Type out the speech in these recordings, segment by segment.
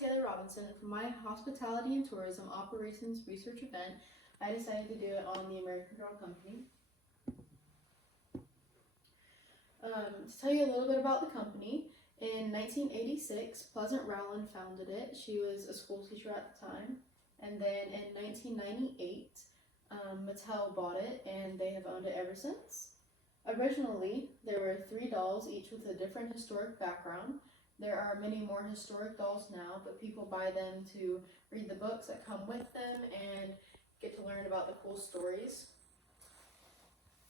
Taylor Robinson, and for my hospitality and tourism operations research event, I decided to do it on the American Girl Company. To tell you a little bit about the company, in 1986, Pleasant Rowland founded it. She was a school teacher at the time. And then in 1998, Mattel bought it, and they have owned it ever since. Originally, there were 3 dolls, each with a different historic background. There are many more historic dolls now, but people buy them to read the books that come with them and get to learn about the cool stories.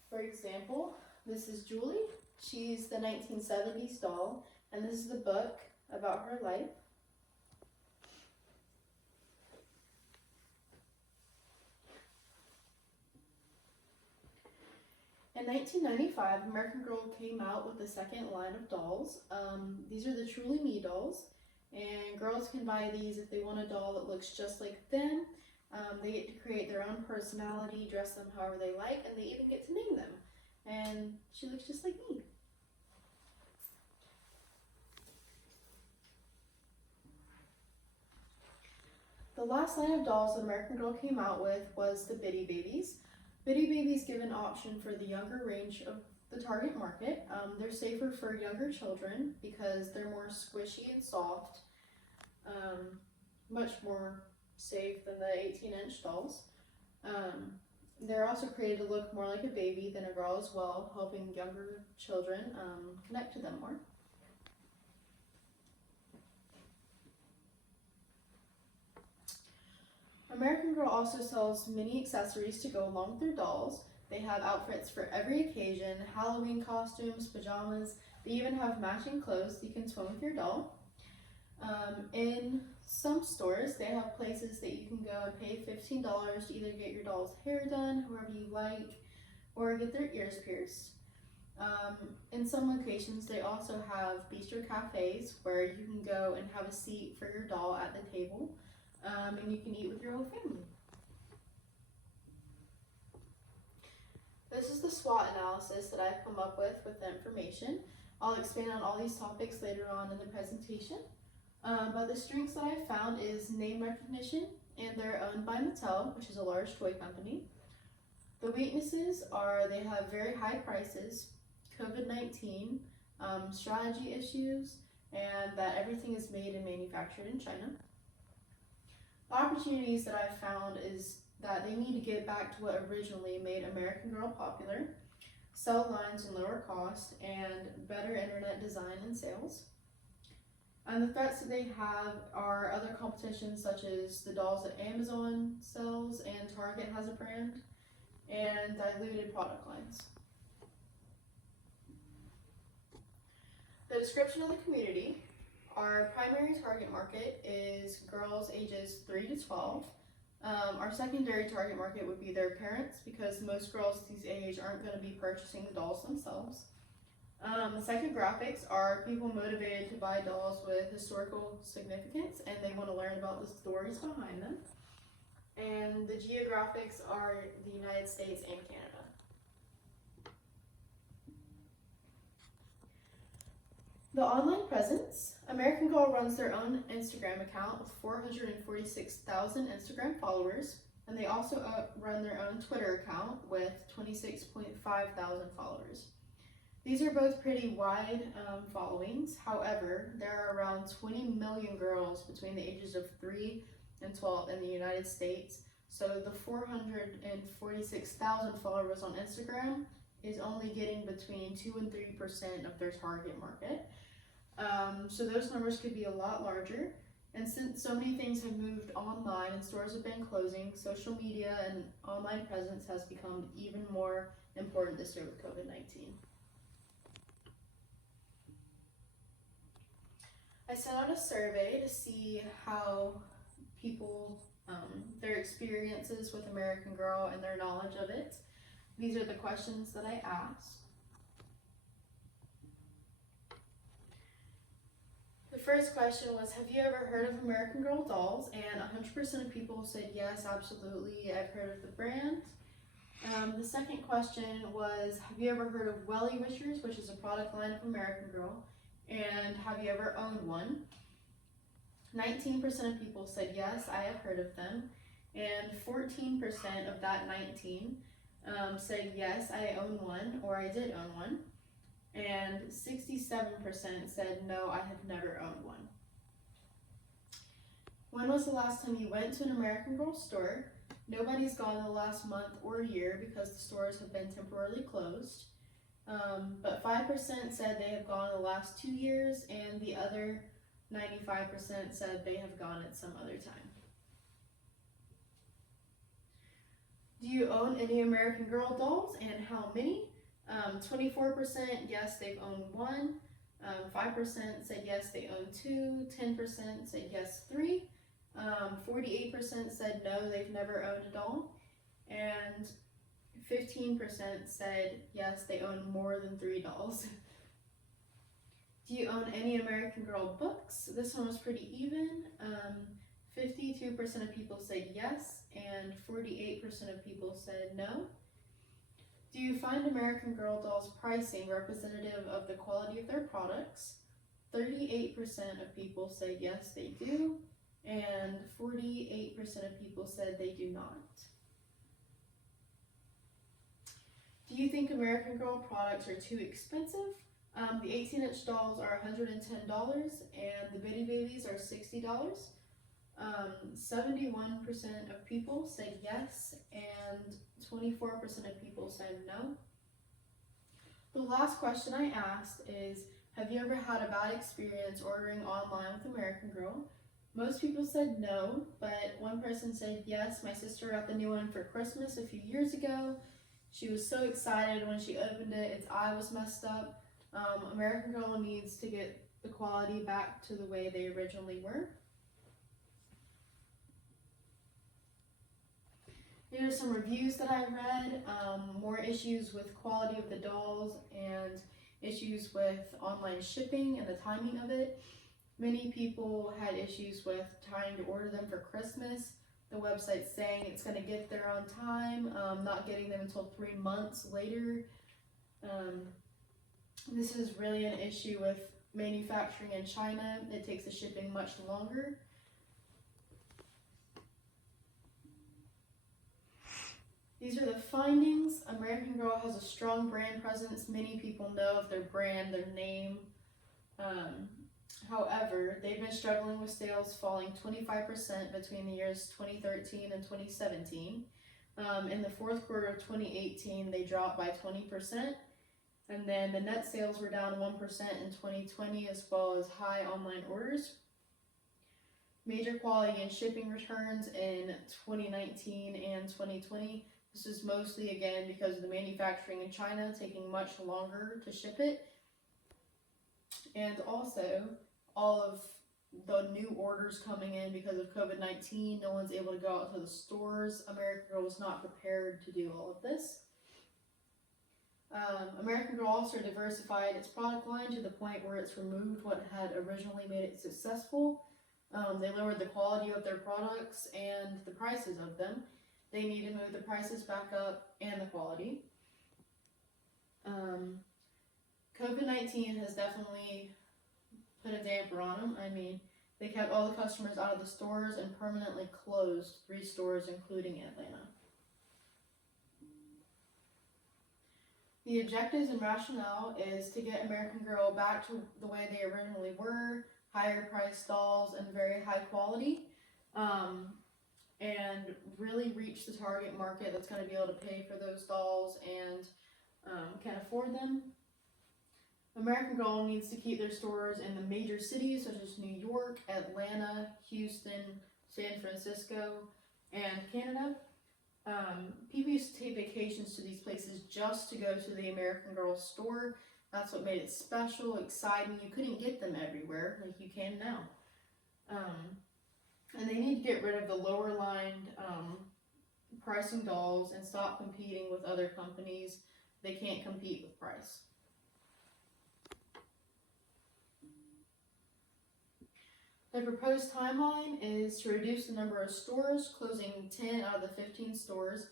For example, this is Julie. She's the 1970s doll, and this is the book about her life. In 1995, American Girl came out with the second line of dolls. These are the Truly Me dolls, and girls can buy these if they want a doll that looks just like them. They get to create their own personality, dress them however they like, and they even get to name them. And she looks just like me. The last line of dolls that American Girl came out with was the Bitty Babies. Bitty Babies give an option for the younger range of the target market. They're safer for younger children because they're more squishy and soft, much more safe than the 18-inch dolls. They're also created to look more like a baby than a girl as well, helping younger children connect to them more. American Girl also sells many accessories to go along with their dolls. They have outfits for every occasion, Halloween costumes, pajamas. They even have matching clothes so you can swim with your doll. In some stores, they have places that you can go and pay $15 to either get your doll's hair done, however you like, or get their ears pierced. In some locations, they also have bistro cafes where you can go and have a seat for your doll at the table. And you can eat with your whole family. This is the SWOT analysis that I've come up with the information. I'll expand on all these topics later on in the presentation. But the strengths that I found is name recognition, and they're owned by Mattel, which is a large toy company. The weaknesses are they have very high prices, COVID-19, strategy issues, and that everything is made and manufactured in China. The opportunities that I've found is that they need to get back to what originally made American Girl popular, sell lines and lower cost, and better internet design and sales. And the threats that they have are other competitions such as the dolls that Amazon sells and Target has a brand, and diluted product lines. The description of the community. Our primary target market is girls ages 3 to 12. Our secondary target market would be their parents because most girls at this age aren't going to be purchasing the dolls themselves. The psychographics are people motivated to buy dolls with historical significance and they want to learn about the stories behind them. And the geographics are the United States and Canada. The online presence. American Girl runs their own Instagram account with 446,000 Instagram followers, and they also run their own Twitter account with 26,500 followers. These are both pretty wide followings. However, there are around 20 million girls between the ages of 3 and 12 in the United States, so the 446,000 followers on Instagram is only getting between 2 and 3% of their target market. So those numbers could be a lot larger. And since so many things have moved online and stores have been closing, social media and online presence has become even more important this year with COVID-19. I sent out a survey to see how people, their experiences with American Girl and their knowledge of it. These are the questions that I asked. The first question was, have you ever heard of American Girl dolls? And 100% of people said yes, absolutely, I've heard of the brand. The second question was, have you ever heard of Welly Wishers, which is a product line of American Girl? And have you ever owned one? 19% of people said yes, I have heard of them, and 14% of that 19 said yes, I own one, or I did own one, and 67% said no, I have never owned one. When was the last time you went to an American Girl store? Nobody's gone in the last month or year because the stores have been temporarily closed. But 5% said they have gone in the last 2 years, and the other 95% said they have gone at some other time. Do you own any American Girl dolls, and how many? 24% yes, they've owned one. 5% said yes, they own two. 10% said yes, 3. 48% said no, they've never owned a doll. And 15% said yes, they own more than 3 dolls. Do you own any American Girl books? This one was pretty even. 52% of people said yes, and 48% of people said no. Do you find American Girl dolls pricing representative of the quality of their products? 38% of people said yes, they do, and 48% of people said they do not. Do you think American Girl products are too expensive? The 18-inch dolls are $110, and the Bitty Babies are $60. 71% of people said yes, and 24% of people said no. The last question I asked is, have you ever had a bad experience ordering online with American Girl? Most people said no, but one person said yes. My sister got the new one for Christmas a few years ago. She was so excited when she opened it, its eye was messed up. American Girl needs to get the quality back to the way they originally were. Here are some reviews that I read. More issues with quality of the dolls and issues with online shipping and the timing of it. Many people had issues with trying to order them for Christmas. The website's saying it's going to get there on time, not getting them until 3 months later. This is really an issue with manufacturing in China. It takes the shipping much longer. These are the findings. American Girl has a strong brand presence. Many people know of their brand, their name. However, they've been struggling with sales falling 25% between the years 2013 and 2017. In the fourth quarter of 2018, they dropped by 20%. And then the net sales were down 1% in 2020, as well as high online orders. Major quality and shipping returns in 2019 and 2020. This is mostly, again, because of the manufacturing in China taking much longer to ship it. And also, all of the new orders coming in because of COVID-19. No one's able to go out to the stores. American Girl was not prepared to do all of this. American Girl also diversified its product line to the point where it's removed what had originally made it successful. They lowered the quality of their products and the prices of them. They need to move the prices back up and the quality. COVID-19 has definitely put a damper on them. I mean, they kept all the customers out of the stores and permanently closed 3 stores, including Atlanta. The objectives and rationale is to get American Girl back to the way they originally were, higher priced dolls and very high quality, and really reach the target market that's going to be able to pay for those dolls and can afford them. American Girl needs to keep their stores in the major cities such as New York, Atlanta, Houston, San Francisco, and Canada. People used to take vacations to these places just to go to the American Girl store. That's what made it special, exciting. You couldn't get them everywhere like you can now. And they need to get rid of the lower line pricing dolls and stop competing with other companies. They can't compete with price. The proposed timeline is to reduce the number of stores, closing 10 out of the 15 stores,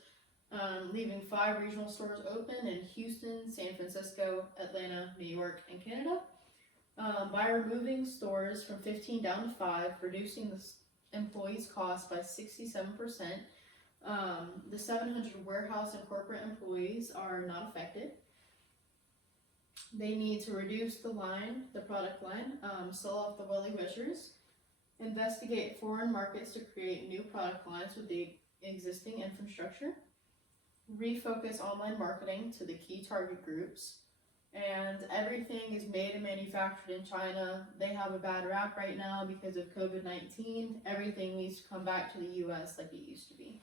leaving 5 regional stores open in Houston, San Francisco, Atlanta, New York, and Canada. by removing stores from 15 down to 5, reducing the employees' cost by 67%. The 700 warehouse and corporate employees are not affected. They need to reduce the product line, sell off the Welly Wishers, investigate foreign markets to create new product lines with the existing infrastructure, refocus online marketing to the key target groups, and everything is made and manufactured in China. They have a bad rap right now because of COVID-19. Everything needs to come back to the US like it used to be.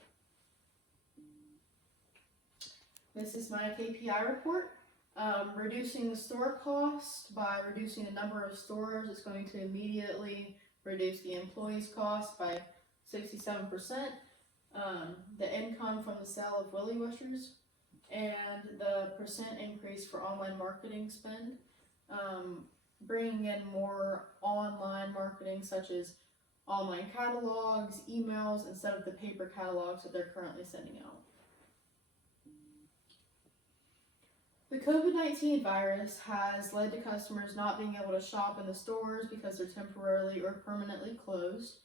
This is my KPI report. Reducing the store cost by reducing the number of stores is going to immediately reduce the employees' cost by 67%. The income from the sale of Willy Wishers and the percent increase for online marketing spend, bringing in more online marketing such as online catalogs, emails, instead of the paper catalogs that they're currently sending out. The COVID-19 virus has led to customers not being able to shop in the stores because they're temporarily or permanently closed.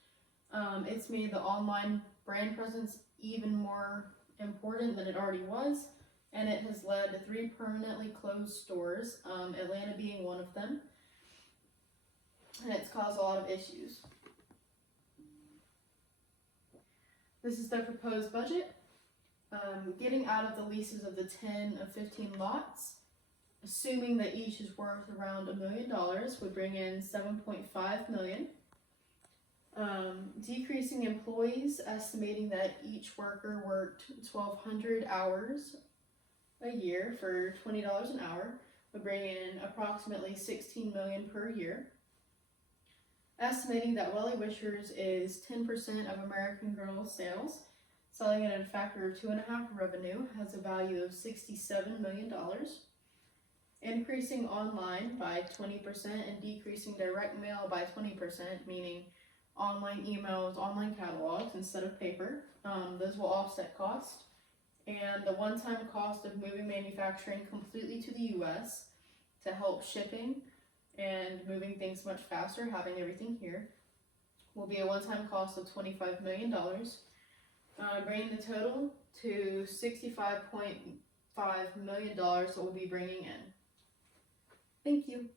It's made the online brand presence even more important than it already was, and it has led to 3 permanently closed stores, Atlanta being one of them, and it's caused a lot of issues. This is the proposed budget. Getting out of the leases of the 10 of 15 lots, assuming that each is worth around $1 million, would bring in $7.5 million. Decreasing employees, estimating that each worker worked 1,200 hours a year for $20 an hour, would bring in approximately $16 million per year. Estimating that Welly Wishers is 10% of American Girl sales, selling it at a factor of 2.5 revenue, has a value of $67 million. Increasing online by 20% and decreasing direct mail by 20%, meaning online emails, online catalogs instead of paper. Those will offset cost. And the one-time cost of moving manufacturing completely to the US to help shipping and moving things much faster, having everything here, will be a one-time cost of $25 million. Bringing the total to $65.5 million that we'll be bringing in. Thank you.